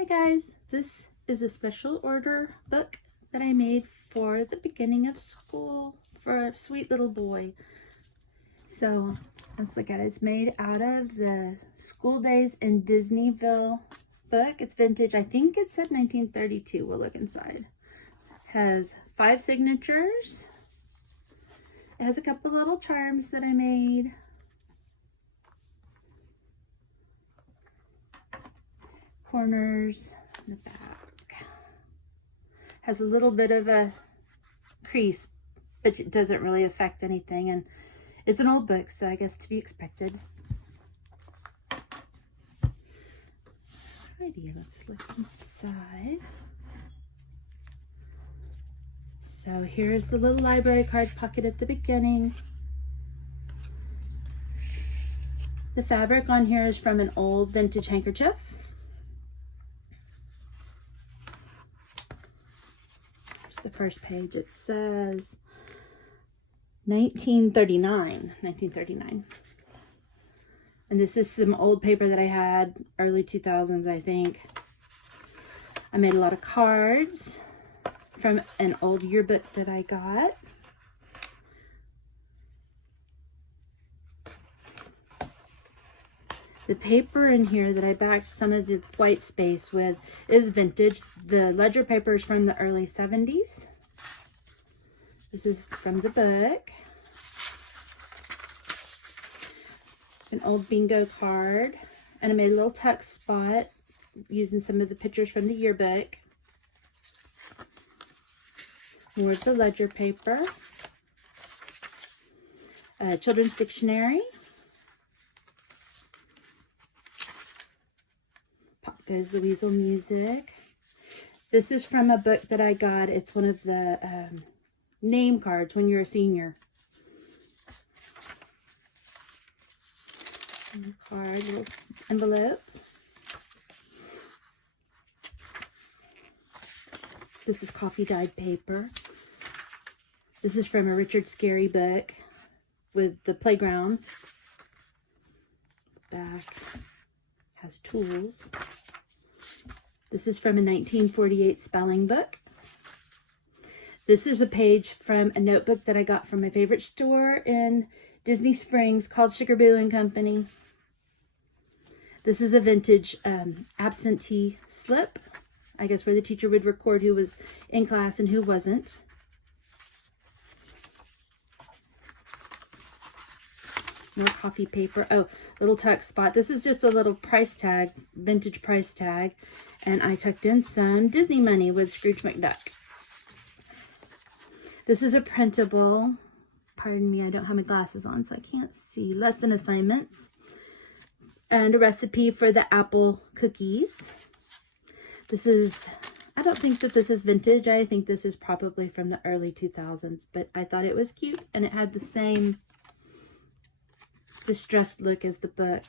Hi guys, this is a special order book that I made for the beginning of school for a sweet little boy. So let's look at it. It's made out of the School Days in Disneyville book. It's vintage. I think it said 1932. We'll look inside. It has 5 signatures. It has a couple little charms that I made. Corners in the back. Has a little bit of a crease, but it doesn't really affect anything, and it's an old book, so I guess to be expected. Alrighty, let's look inside. So here's the little library card pocket at the beginning. The fabric on here is from an old vintage handkerchief. The first page, it says 1939, and this is some old paper that I had early 2000s, I think. I made a lot of cards from an old yearbook that I got. The paper in here that I backed some of the white space with is vintage. The ledger paper is from the early 70s. This is from the book. An old bingo card. And I made a little tuck spot using some of the pictures from the yearbook. More of the ledger paper. Children's dictionary. Goes the weasel music. This is from a book that I got. It's one of the name cards when you're a senior. Card, little envelope. This is coffee dyed paper. This is from a Richard Scarry book with the playground. Back has tools. This is from a 1948 spelling book. This is a page from a notebook that I got from my favorite store in Disney Springs called Sugar Boo & Company. This is a vintage absentee slip, I guess, where the teacher would record who was in class and who wasn't. More coffee paper. Oh, little tuck spot. This is just a little price tag, vintage price tag. And I tucked in some Disney money with Scrooge McDuck. This is a printable. Pardon me, I don't have my glasses on, so I can't see. Lesson assignments. And a recipe for the apple cookies. This is, I don't think that this is vintage. I think this is probably from the early 2000s. But I thought it was cute, and it had the same distressed look as the book.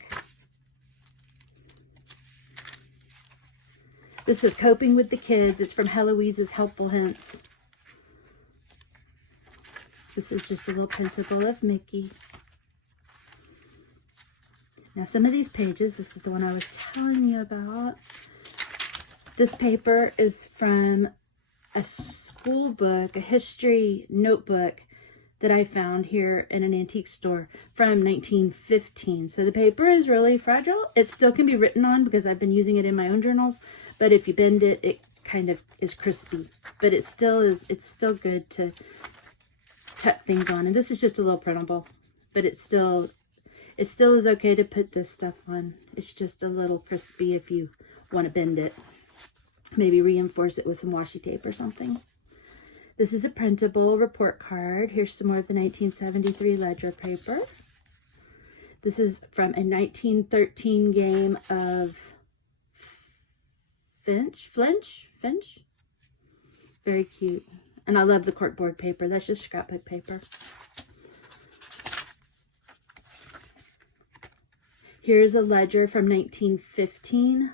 This is Coping with the Kids. It's from Heloise's Helpful Hints. This is just a little printable of Mickey. Now some of these pages, this is the one I was telling you about. This paper is from a school book, a history notebook that I found here in an antique store from 1915. So the paper is really fragile. It still can be written on because I've been using it in my own journals, but if you bend it, it kind of is crispy. But it's still good to tuck things on. And this is just a little printable, but it still is okay to put this stuff on. It's just a little crispy if you want to bend it. Maybe reinforce it with some washi tape or something. This is a printable report card. Here's some more of the 1973 ledger paper. This is from a 1913 game of Finch. Very cute. And I love the corkboard paper. That's just scrapbook paper. Here's a ledger from 1915.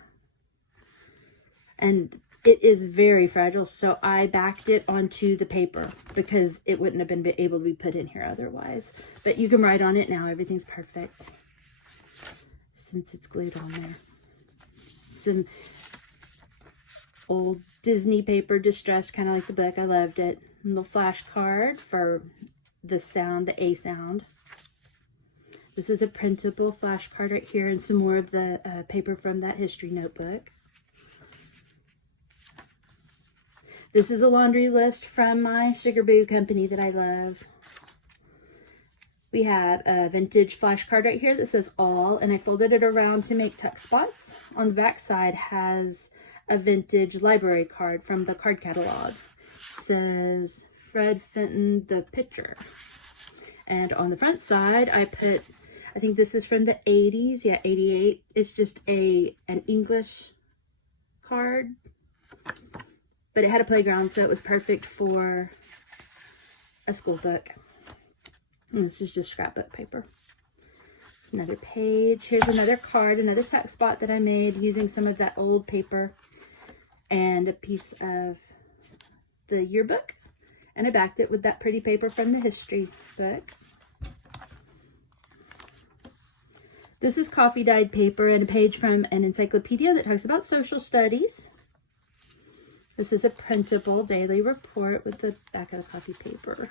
And it is very fragile, so I backed it onto the paper because it wouldn't have been able to be put in here otherwise. But you can write on it now. Everything's perfect since it's glued on there. Some old Disney paper, distressed, kind of like the book. I loved it. And little flash card for the sound, the A sound. This is a printable flash card right here, and some more of the paper from that history notebook. This is a laundry list from my Sugar Boo company that I love. We have a vintage flash card right here that says all, and I folded it around to make tuck spots. On the back side has a vintage library card from the card catalog. It says Fred Fenton, the Pitcher. And on the front side, I put, I think this is from the 80s, yeah, 88. It's just an English card, but it had a playground, so it was perfect for a school book. And this is just scrapbook paper. It's another page. Here's another card, another tuck spot that I made using some of that old paper and a piece of the yearbook. And I backed it with that pretty paper from the history book. This is coffee dyed paper and a page from an encyclopedia that talks about social studies. This is a printable daily report with the back of the coffee paper.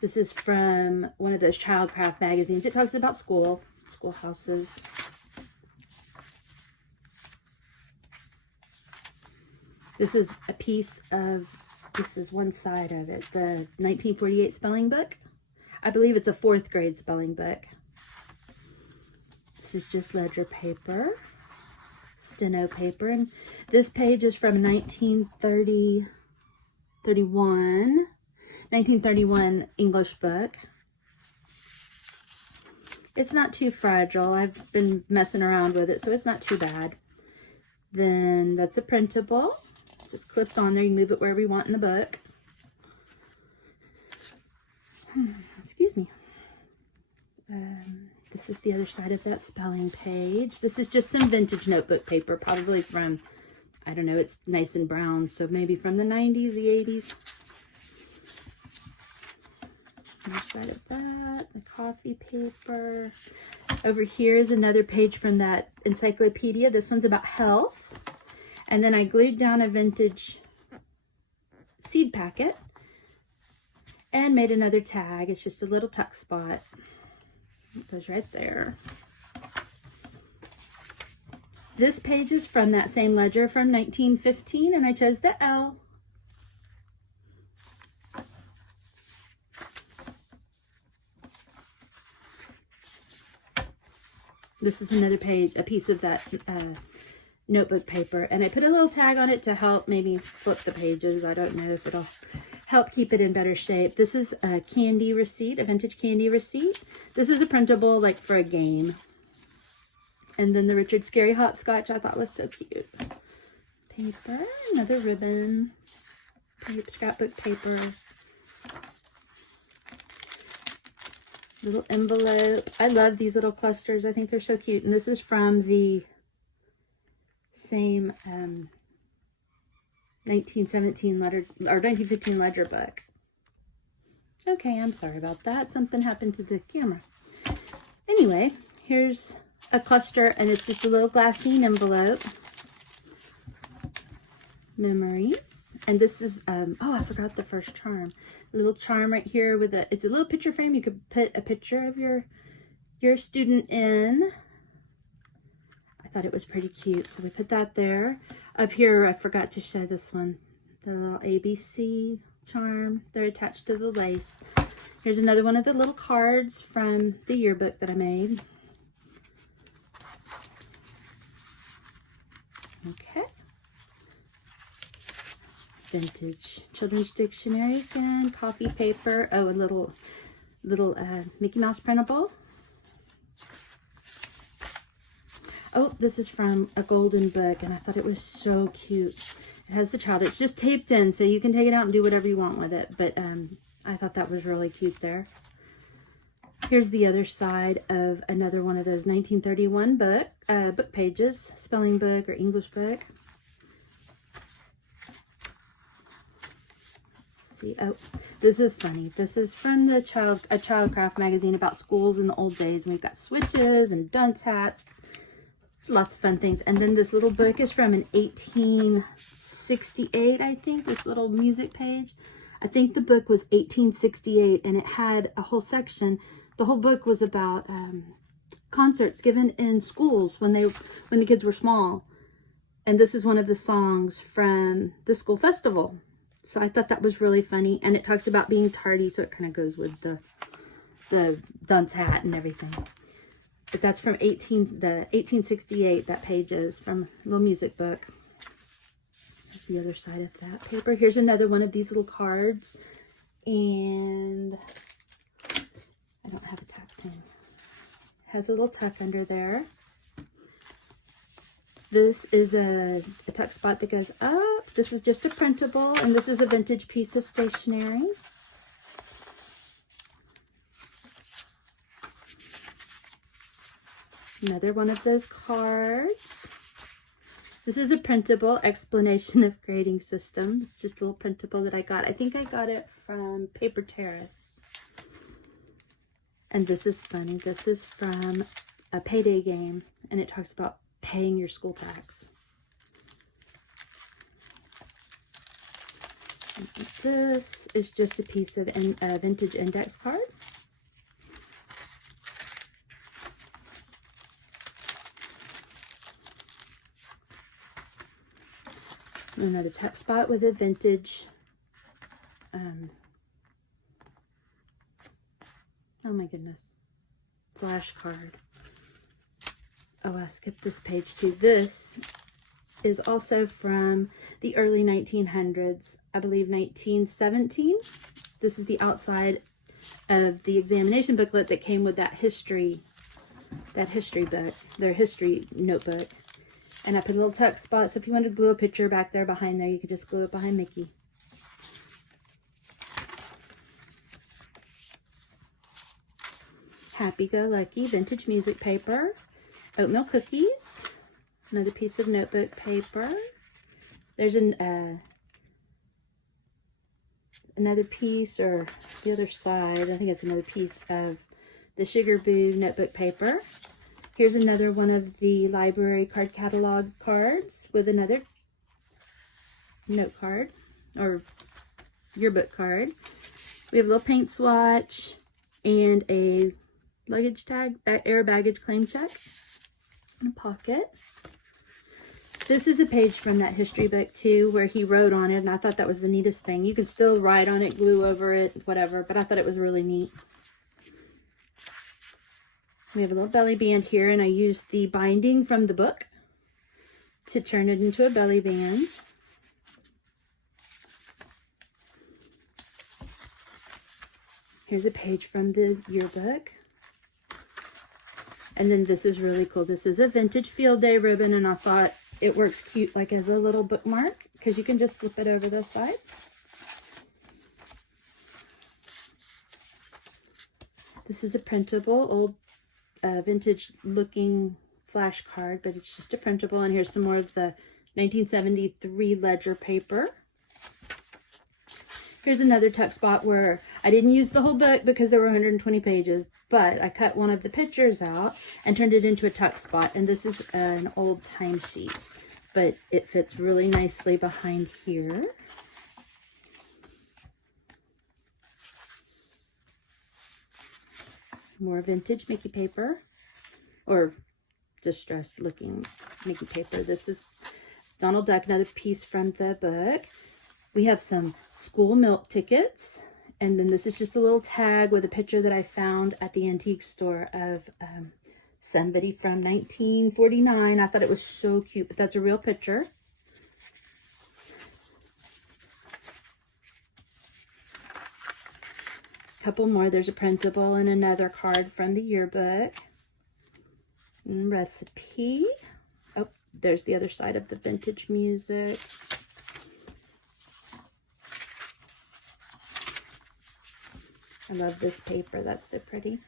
This is from one of those childcraft magazines. It talks about schoolhouses. This is a piece of, this is one side of it, the 1948 spelling book. I believe it's a 4th grade spelling book. This is just ledger paper, steno paper, and this page is from 1931 English book. It's not too fragile. I've been messing around with it, so it's not too bad. Then that's a printable. Just clipped on there. You can move it wherever you want in the book. Excuse me. This is the other side of that spelling page. This is just some vintage notebook paper, probably from, I don't know, it's nice and brown, so maybe from the 90s, the 80s. Other side of that, the coffee paper. Over here is another page from that encyclopedia. This one's about health. And then I glued down a vintage seed packet and made another tag. It's just a little tuck spot. It goes right there. This page is from that same ledger from 1915, and I chose the L. This is another page, a piece of that notebook paper, and I put a little tag on it to help maybe flip the pages. I don't know if it'll help keep it in better shape. This is a candy receipt, a vintage candy receipt. This is a printable, like for a game. And then the Richard Scarry hopscotch I thought was so cute. Paper, another ribbon, scrapbook paper. Little envelope. I love these little clusters. I think they're so cute. And this is from the same 1917 letter, or 1915 ledger book. Okay, I'm sorry about that. Something happened to the camera. Anyway, here's a cluster, and it's just a little glassine envelope. Memories. And this is, oh, I forgot the first charm. A little charm right here with a, it's a little picture frame. You could put a picture of your student in. I thought it was pretty cute, so we put that there. Up here, I forgot to show this one. The little ABC charm. They're attached to the lace. Here's another one of the little cards from the yearbook that I made. Okay. Vintage children's dictionary again, coffee paper. Oh, a little Mickey Mouse printable. Oh, this is from a golden book, and I thought it was so cute. It has the child. It's just taped in, so you can take it out and do whatever you want with it. But I thought that was really cute there. Here's the other side of another one of those 1931 book pages, spelling book or English book. Let's see. Oh, this is funny. This is from the Childcraft magazine about schools in the old days. And we've got switches and dunce hats. There's lots of fun things. And then this little book is from an 1868, I think, this little music page. I think the book was 1868, and it had a whole section. The whole book was about concerts given in schools when the kids were small. And this is one of the songs from the school festival. So I thought that was really funny. And it talks about being tardy, so it kind of goes with the dunce hat and everything. But that's from the 1868, that page is, from a little music book. Here's the other side of that paper. Here's another one of these little cards. And I don't have a captain. It has a little tuck under there. This is a tuck spot that goes up. This is just a printable, and this is a vintage piece of stationery. Another one of those cards. This is a printable explanation of grading system. It's just a little printable that I got. I think I got it from Paper Terrace. And this is funny. This is from a payday game, and it talks about paying your school tax. And this is just a piece of a vintage index card. Another tuck spot with a vintage, oh my goodness, flashcard. Oh, I skipped this page too. This is also from the early 1900s, I believe 1917. This is the outside of the examination booklet that came with that history book, their history notebook. And I put a little tuck spot, so if you wanted to glue a picture back there behind there, you could just glue it behind Mickey. Happy-go-lucky vintage music paper. Oatmeal cookies. Another piece of notebook paper. There's another piece, or the other side, I think it's another piece of the Sugar Boo notebook paper. Here's another one of the library card catalog cards with another note card or yearbook card. We have a little paint swatch and a luggage tag, air baggage claim check, and a pocket. This is a page from that history book too, where he wrote on it, and I thought that was the neatest thing. You could still write on it, glue over it, whatever, but I thought it was really neat. We have a little belly band here, and I used the binding from the book to turn it into a belly band. Here's a page from the yearbook. And then this is really cool. This is a vintage field day ribbon, and I thought it works cute like as a little bookmark because you can just flip it over this side. This is a printable, old vintage looking flash card, but it's just a printable. And here's some more of the 1973 ledger paper. Here's another tuck spot where I didn't use the whole book because there were 120 pages, but I cut one of the pictures out and turned it into a tuck spot. And this is an old timesheet, but it fits really nicely behind here. More vintage Mickey paper, or distressed looking Mickey paper. This is Donald Duck, another piece from the book. We have some school milk tickets, and then this is just a little tag with a picture that I found at the antique store of somebody from 1949. I thought it was so cute, but that's a real picture. Couple more. There's a printable and another card from the yearbook. And recipe. Oh, there's the other side of the vintage music. I love this paper. That's so pretty.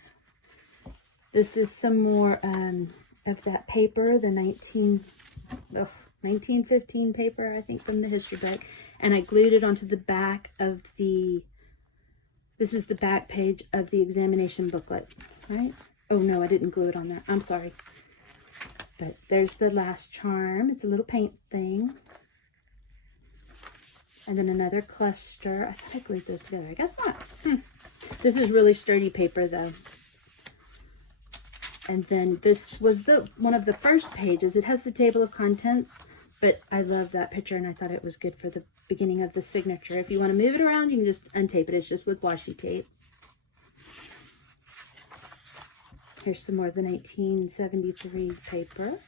This is some more of that paper, the 1915 paper, I think, from the history book. And I glued it onto the back of the... This is the back page of the examination booklet, right? Oh no, I didn't glue it on there. I'm sorry. But there's the last charm. It's a little paint thing. And then another cluster. I thought I glued those together. I guess not. This is really sturdy paper though. And then this was one of the first pages. It has the table of contents, but I love that picture and I thought it was good for the beginning of the signature. If you want to move it around, you can just untape it. It's just with washi tape. Here's some more of the 1973 paper.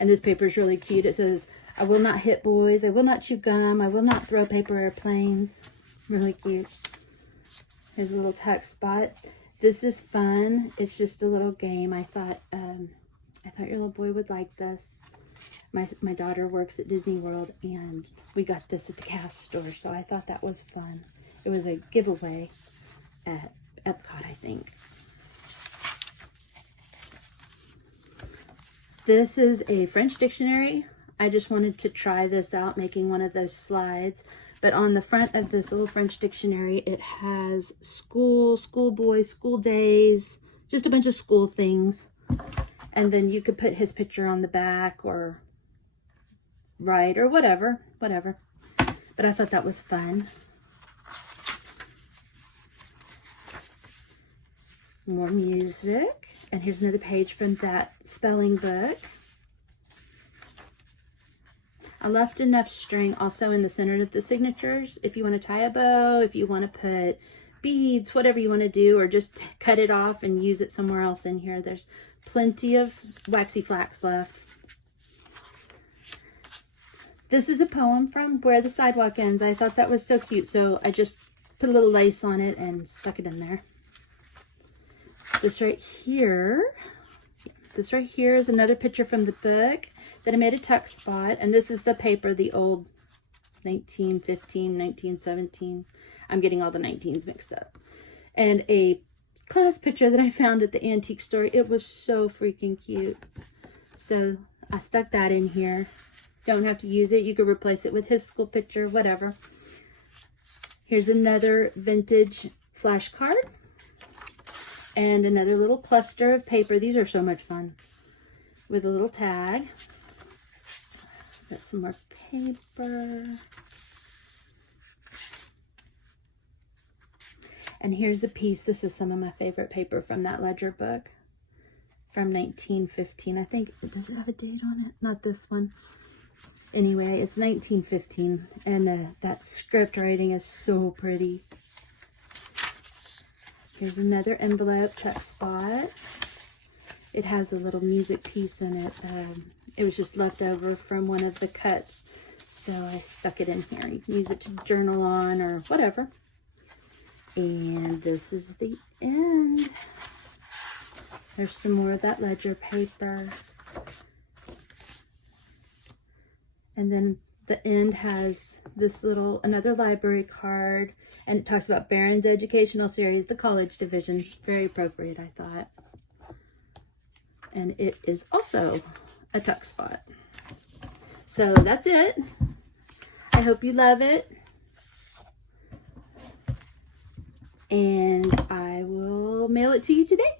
And this paper is really cute. It says, "I will not hit boys. I will not chew gum. I will not throw paper airplanes." Really cute. Here's a little tuck spot. This is fun. It's just a little game. I thought your little boy would like this. My daughter works at Disney World, and we got this at the cash store, so I thought that was fun. It was a giveaway at Epcot, I think. This is a French dictionary. I just wanted to try this out, making one of those slides. But on the front of this little French dictionary, it has school, schoolboy, school days, just a bunch of school things. And then you could put his picture on the back or write or whatever. But I thought that was fun. More music. And here's another page from that spelling book. I left enough string also in the center of the signatures. If you want to tie a bow, if you want to put beads, whatever you want to do, or just cut it off and use it somewhere else in here. There's plenty of waxy flax left. This is a poem from Where the Sidewalk Ends. I thought that was so cute, so I just put a little lace on it and stuck it in there. This right here is another picture from the book that I made a tuck spot. And this is the paper, the old 1915, 1917. I'm getting all the 19s mixed up. And a class picture that I found at the antique store. It was so freaking cute. So I stuck that in here. Don't have to use it. You could replace it with his school picture, whatever. Here's another vintage flashcard. And another little cluster of paper. These are so much fun. With a little tag. Got some more paper. And here's a piece. This is some of my favorite paper from that ledger book. From 1915. I think, does it have a date on it? Not this one. Anyway, it's 1915. And that script writing is so pretty. Here's another envelope tuck spot. It has a little music piece in it. It was just left over from one of the cuts. So I stuck it in here. You can use it to journal on or whatever. And this is the end. There's some more of that ledger paper. And then the end has this another library card. And it talks about Barron's Educational Series, the college division. Very appropriate, I thought. And it is also a tuck spot. So that's it. I hope you love it. And I will mail it to you today.